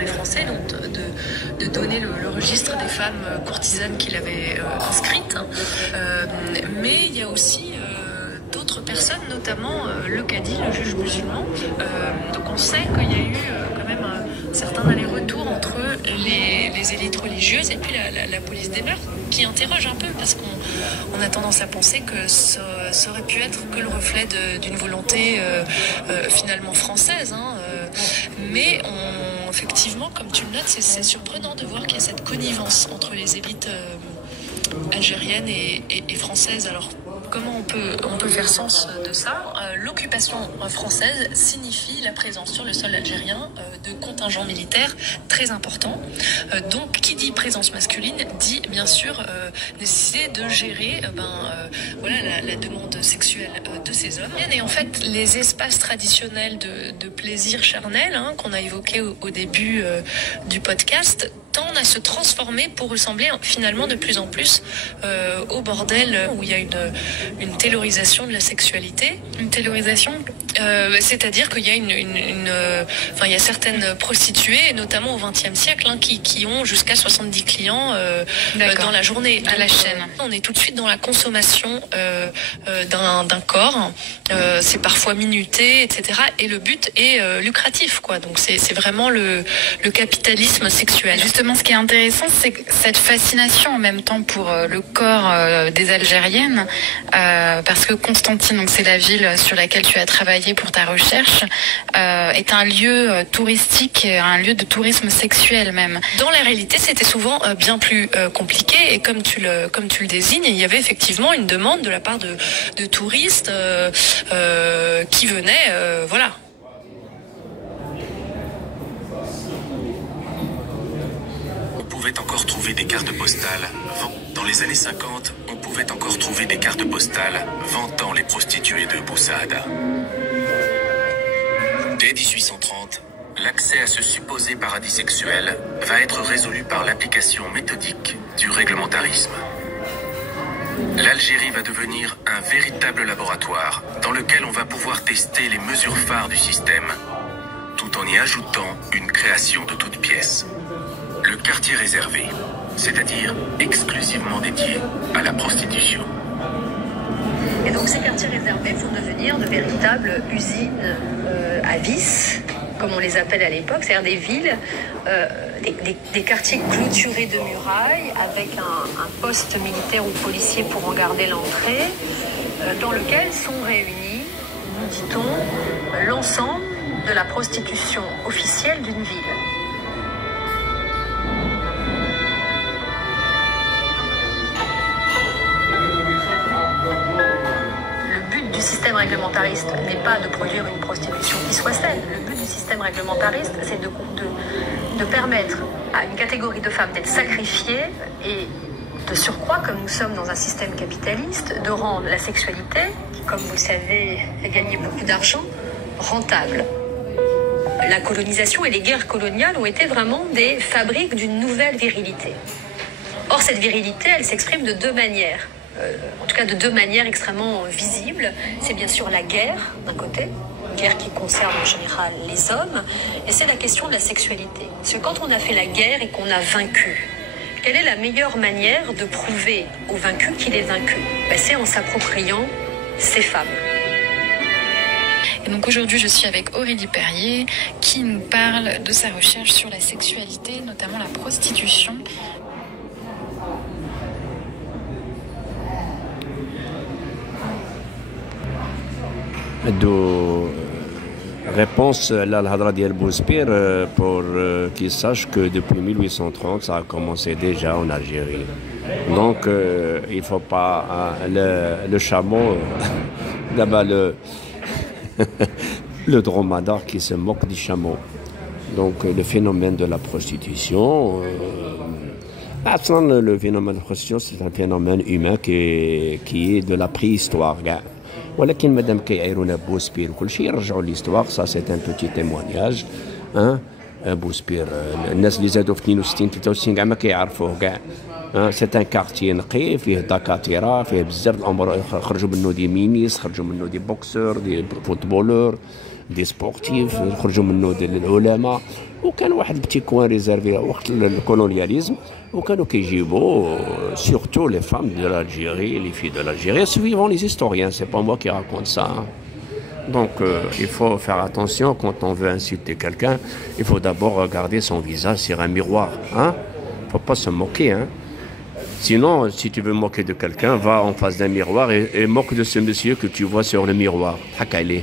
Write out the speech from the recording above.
les Français, donc de donner le registre des femmes courtisanes qu'il avait inscrites. Mais il y a aussi d'autres personnes, notamment le cadi, le juge musulman. Donc on sait qu'il y a eu quand même un certain aller-retour entre les élites religieuses et puis la police des mœurs, qui interroge un peu, parce qu'on a tendance à penser que ça aurait pu être que le reflet d'une volonté finalement française. Mais effectivement, comme tu le notes, c'est surprenant de voir qu'il y a cette connivence entre les élites algériennes et françaises. Alors, comment on peut faire sens de ça? L'occupation française signifie la présence sur le sol algérien de contingents militaires très importants. Donc, qui dit présence masculine dit bien sûr nécessité de gérer la demande sexuelle de ces hommes. Et en fait, les espaces traditionnels de plaisir charnel qu'on a évoqués au début du podcast tendent à se transformer pour ressembler finalement de plus en plus au bordel où il y a une taylorisation de la sexualité. Une taylorisation, c'est-à-dire qu'il y a il y a certaines prostituées, notamment au XXe siècle, qui ont jusqu'à 70 clients dans la journée. À la chaîne. On est tout de suite dans la consommation d'un corps. C'est parfois minuté, etc. Et le but est lucratif, quoi. Donc c'est vraiment le capitalisme sexuel. Justement, ce qui est intéressant, c'est cette fascination en même temps pour le corps des Algériennes, parce que Constantine, donc c'est la ville sur laquelle tu as travaillé pour ta recherche, est un lieu touristique, un lieu de tourisme sexuel même. Dans la réalité, c'était souvent bien plus compliqué, et comme tu le désignes, il y avait effectivement une demande de la part de touristes qui venaient, voilà. On pouvait encore trouver des cartes postales. Dans les années 50, on pouvait encore trouver des cartes postales vantant les prostituées de Bou Saada. Dès 1830, l'accès à ce supposé paradis sexuel va être résolu par l'application méthodique du réglementarisme. L'Algérie va devenir un véritable laboratoire dans lequel on va pouvoir tester les mesures phares du système, tout en y ajoutant une création de toutes pièces. Le quartier réservé, c'est-à-dire exclusivement dédié à la prostitution. Et donc ces quartiers réservés vont devenir de véritables usines à vis, comme on les appelle à l'époque, c'est-à-dire des villes, des quartiers clôturés de murailles, avec un poste militaire ou policier pour en garder l'entrée, dans lequel sont réunis, nous dit-on, l'ensemble de la prostitution officielle d'une ville. Le système réglementariste n'est pas de produire une prostitution qui soit saine. Le but du système réglementariste, c'est de permettre à une catégorie de femmes d'être sacrifiées et de surcroît, comme nous sommes dans un système capitaliste, de rendre la sexualité, qui, comme vous le savez, a gagné beaucoup d'argent, rentable. La colonisation et les guerres coloniales ont été vraiment des fabriques d'une nouvelle virilité. Or, cette virilité, elle s'exprime de deux manières. En tout cas de deux manières extrêmement visibles. C'est bien sûr la guerre, d'un côté, une guerre qui concerne en général les hommes, et c'est la question de la sexualité. Parce que quand on a fait la guerre et qu'on a vaincu, quelle est la meilleure manière de prouver au vaincu qu'il est vaincu? C'est en s'appropriant ces femmes. Et donc aujourd'hui, je suis avec Aurélie Perrier qui nous parle de sa recherche sur la sexualité, notamment la prostitution. Réponse à la hadra d'El Bouspir pour qu'ils sachent que depuis 1830 ça a commencé déjà en Algérie. Donc il ne faut pas le chameau, là-bas le dromadaire qui se moque du chameau. Donc le phénomène de la prostitution, le phénomène de la prostitution c'est un phénomène humain qui est de la préhistoire. ولكن مادام كيعيرونا بوسبير وكل شيء يرجعوا ليستوار سا سي ان بوتي تيمونياج بوسبير الناس اللي زادوا في 62 63 كاع ما كيعرفوه كاع سي ان كارتي نقي فيه دكاتره فيه بزاف الامور خرجوا منه دي مينيس خرجوا منه دي بوكسور دي فوتبولور دي سبورتيف خرجوا منه دي العلماء وكان واحد البتي كوان ريزيرفي وقت الكولونياليزم وكانوا كيجيبوا surtout les femmes de l'Algérie, les filles de l'Algérie, suivant les historiens, c'est pas moi qui raconte ça. Hein. Donc il faut faire attention quand on veut insulter quelqu'un, il faut d'abord regarder son visage sur un miroir, hein. Faut pas se moquer, hein. Sinon, si tu veux moquer de quelqu'un, va en face d'un miroir et moque de ce monsieur que tu vois sur le miroir. Hakali.